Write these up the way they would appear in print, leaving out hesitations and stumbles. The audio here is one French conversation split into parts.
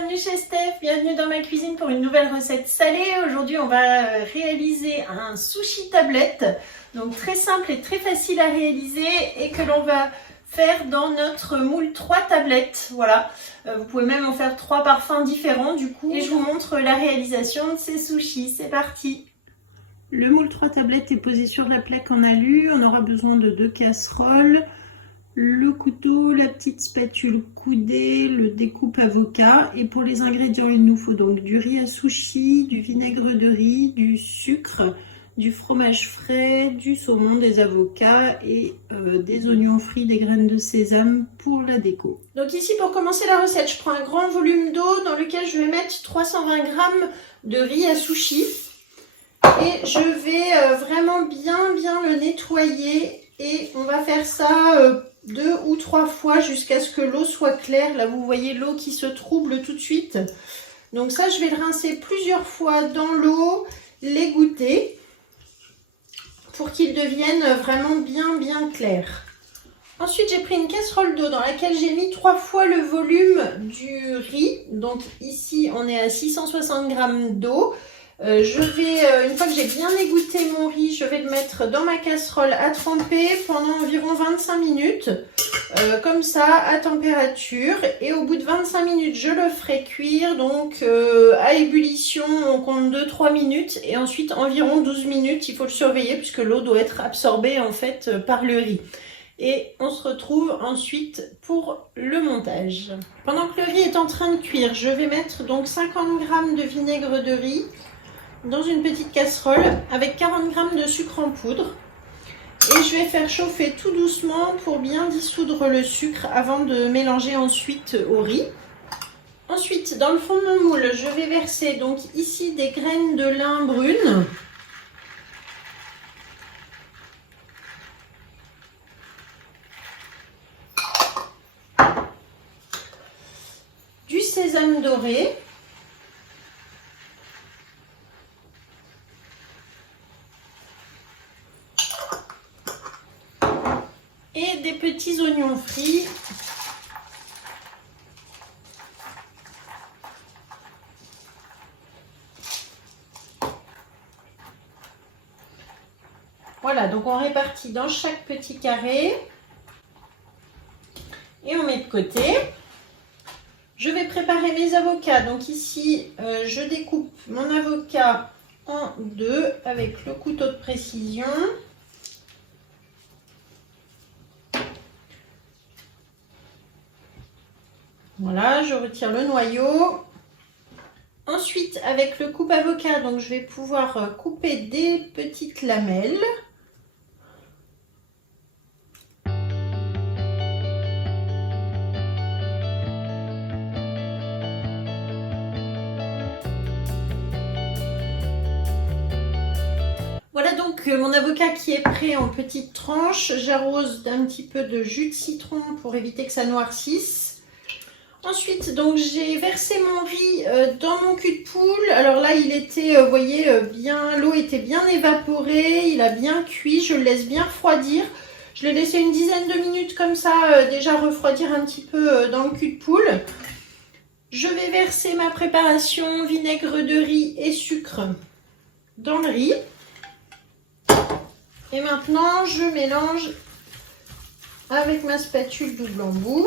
bienvenue chez Steph, bienvenue dans ma cuisine pour une nouvelle recette salée. Aujourd'hui on va réaliser un sushi tablette, donc très simple et très facile à réaliser et que l'on va faire dans notre moule 3 tablettes. Voilà, vous pouvez même en faire 3 parfums différents du coup. Et je vous montre la réalisation de ces sushis, c'est parti. Le moule 3 tablettes est posé sur la plaque en alu, on aura besoin de 2 casseroles. Le couteau, la petite spatule coudée, le découpe avocat. Et pour les ingrédients, il nous faut donc du riz à sushi, du vinaigre de riz, du sucre, du fromage frais, du saumon, des avocats et des oignons frits, des graines de sésame pour la déco. Donc ici, pour commencer la recette, je prends un grand volume d'eau dans lequel je vais mettre 320 g de riz à sushi. Et je vais vraiment bien le nettoyer. Et on va faire ça 2 ou 3 fois jusqu'à ce que l'eau soit claire. Là, vous voyez l'eau qui se trouble tout de suite. Donc ça, je vais le rincer plusieurs fois dans l'eau, l'égoutter pour qu'il devienne vraiment bien clair. Ensuite, j'ai pris une casserole d'eau dans laquelle j'ai mis 3 fois le volume du riz. Donc ici, on est à 660 g d'eau. Je vais, une fois que j'ai bien égoutté mon riz, je vais le mettre dans ma casserole à tremper pendant environ 25 minutes, comme ça, à température. Et au bout de 25 minutes, je le ferai cuire, donc à ébullition, on compte 2-3 minutes. Et ensuite, environ 12 minutes, il faut le surveiller puisque l'eau doit être absorbée en fait par le riz. Et on se retrouve ensuite pour le montage. Pendant que le riz est en train de cuire, je vais mettre donc 50 g de vinaigre de riz dans une petite casserole avec 40 g de sucre en poudre et je vais faire chauffer tout doucement pour bien dissoudre le sucre avant de mélanger ensuite au riz. Ensuite, dans le fond de mon moule, je vais verser donc ici des graines de lin brunes, du sésame doré, et des petits oignons frits. Voilà, donc on répartit dans chaque petit carré et on met de côté. Je vais préparer mes avocats. Donc ici, je découpe mon avocat en 2 avec le couteau de précision. Voilà, je retire le noyau. Ensuite, avec le coupe-avocat, donc je vais pouvoir couper des petites lamelles. Voilà donc mon avocat qui est prêt en petites tranches. J'arrose d'un petit peu de jus de citron pour éviter que ça noircisse. Ensuite, donc j'ai versé mon riz dans mon cul de poule. Alors là, il était, vous voyez, l'eau était bien évaporée, il a bien cuit. Je le laisse bien refroidir. Je l'ai laissé une dizaine de minutes comme ça, déjà refroidir un petit peu dans le cul de poule. Je vais verser ma préparation vinaigre de riz et sucre dans le riz. Et maintenant, je mélange avec ma spatule double embout.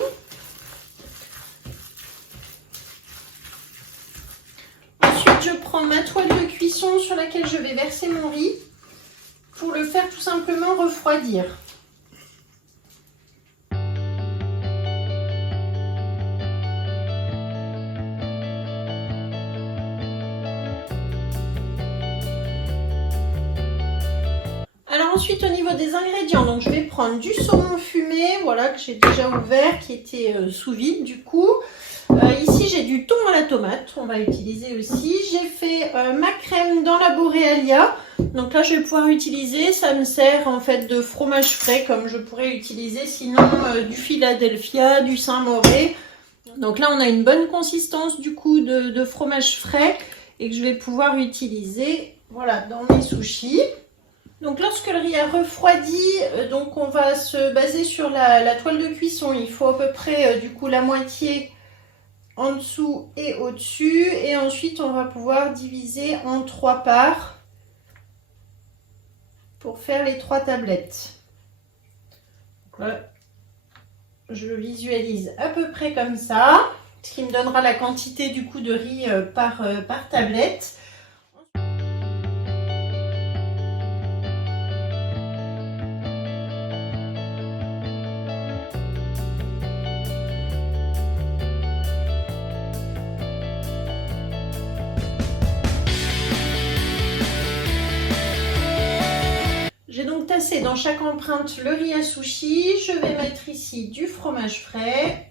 Je prends ma toile de cuisson sur laquelle je vais verser mon riz pour le faire tout simplement refroidir. Alors ensuite au niveau des ingrédients, donc je vais prendre du saumon fumé, voilà que j'ai déjà ouvert, qui était sous vide du coup. Ici j'ai du thon à la tomate, on va utiliser aussi. J'ai fait ma crème dans la Borealia. Donc là je vais pouvoir utiliser, ça me sert en fait de fromage frais comme je pourrais utiliser sinon du Philadelphia, du Saint-Mauré. Donc là on a une bonne consistance du coup de fromage frais et que je vais pouvoir utiliser voilà, dans mes sushis. Donc lorsque le riz a refroidi, donc on va se baser sur la toile de cuisson. Il faut à peu près du coup la moitié en dessous et au-dessus. Et ensuite, on va pouvoir diviser en 3 parts pour faire les 3 tablettes. Donc là, je le visualise à peu près comme ça, ce qui me donnera la quantité du coup de riz par tablette. J'ai donc tassé dans chaque empreinte le riz à sushi. Je vais mettre ici du fromage frais.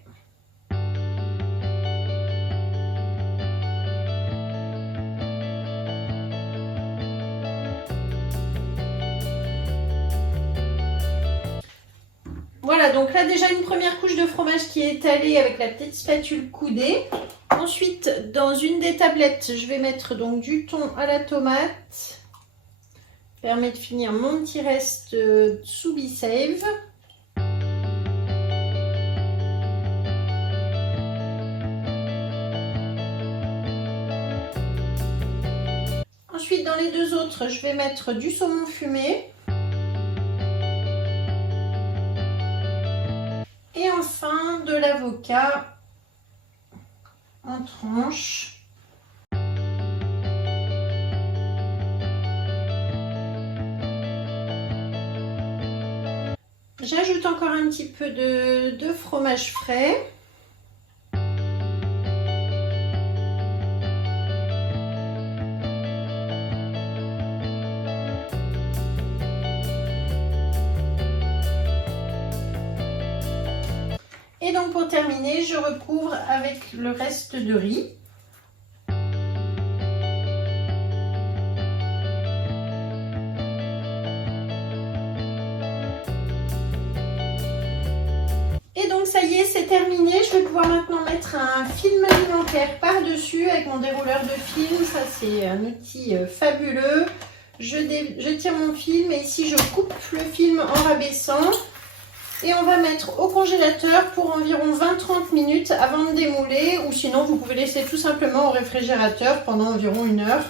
Voilà, donc là déjà une première couche de fromage qui est étalée avec la petite spatule coudée. Ensuite, dans une des tablettes, je vais mettre donc du thon à la tomate. Permet de finir mon petit reste Tsubi Save. Ensuite, dans les deux autres, je vais mettre du saumon fumé. Et enfin, de l'avocat en tranches. J'ajoute encore un petit peu de fromage frais. Et donc pour terminer, je recouvre avec le reste de riz. Et donc ça y est, c'est terminé. Je vais pouvoir maintenant mettre un film alimentaire par-dessus avec mon dérouleur de film. Ça, c'est un outil fabuleux. Je tire mon film et ici, je coupe le film en rabaissant. Et on va mettre au congélateur pour environ 20-30 minutes avant de démouler. Ou sinon, vous pouvez laisser tout simplement au réfrigérateur pendant environ 1 heure.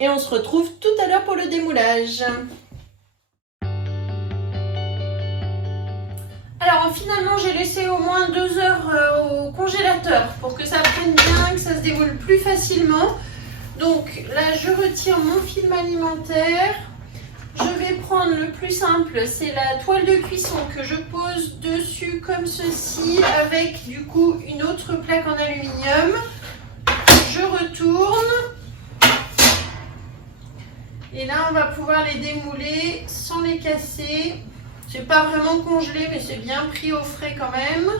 Et on se retrouve tout à l'heure pour le démoulage. Alors finalement, j'ai laissé au moins 2 heures au congélateur pour que ça prenne bien, que ça se démoule plus facilement. Donc là, je retire mon film alimentaire. Je vais prendre le plus simple, c'est la toile de cuisson que je pose dessus comme ceci avec du coup une autre plaque en aluminium. Je retourne et là on va pouvoir les démouler sans les casser. C'est pas vraiment congelé mais c'est bien pris au frais quand même.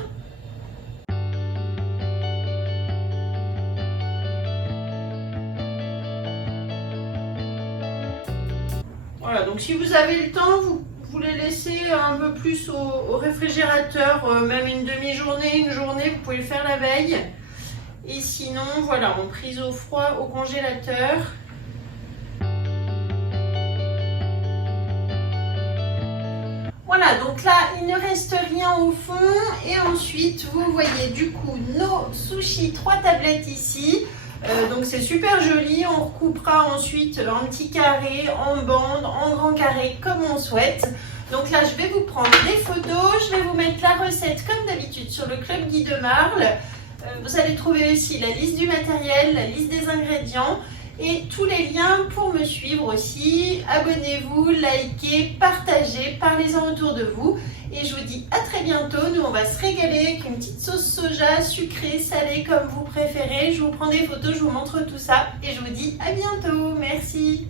Voilà, donc si vous avez le temps, vous les laissez un peu plus au réfrigérateur, même une demi-journée, une journée, vous pouvez le faire la veille. Et sinon, voilà, en prise au froid au congélateur. Voilà, donc là, il ne reste rien au fond. Et ensuite, vous voyez du coup nos sushis 3 tablettes ici. Donc c'est super joli, on recoupera ensuite en petits carrés, en bandes, en grands carrés comme on souhaite. Donc là je vais vous prendre des photos, je vais vous mettre la recette comme d'habitude sur le Club Guy de Marle. Vous allez trouver aussi la liste du matériel, la liste des ingrédients et tous les liens pour me suivre aussi. Abonnez-vous, likez, partagez, parlez-en autour de vous. Et je vous dis à très bientôt. Nous, on va se régaler avec une petite sauce soja, sucrée, salée, comme vous préférez. Je vous prends des photos, je vous montre tout ça. Et je vous dis à bientôt. Merci.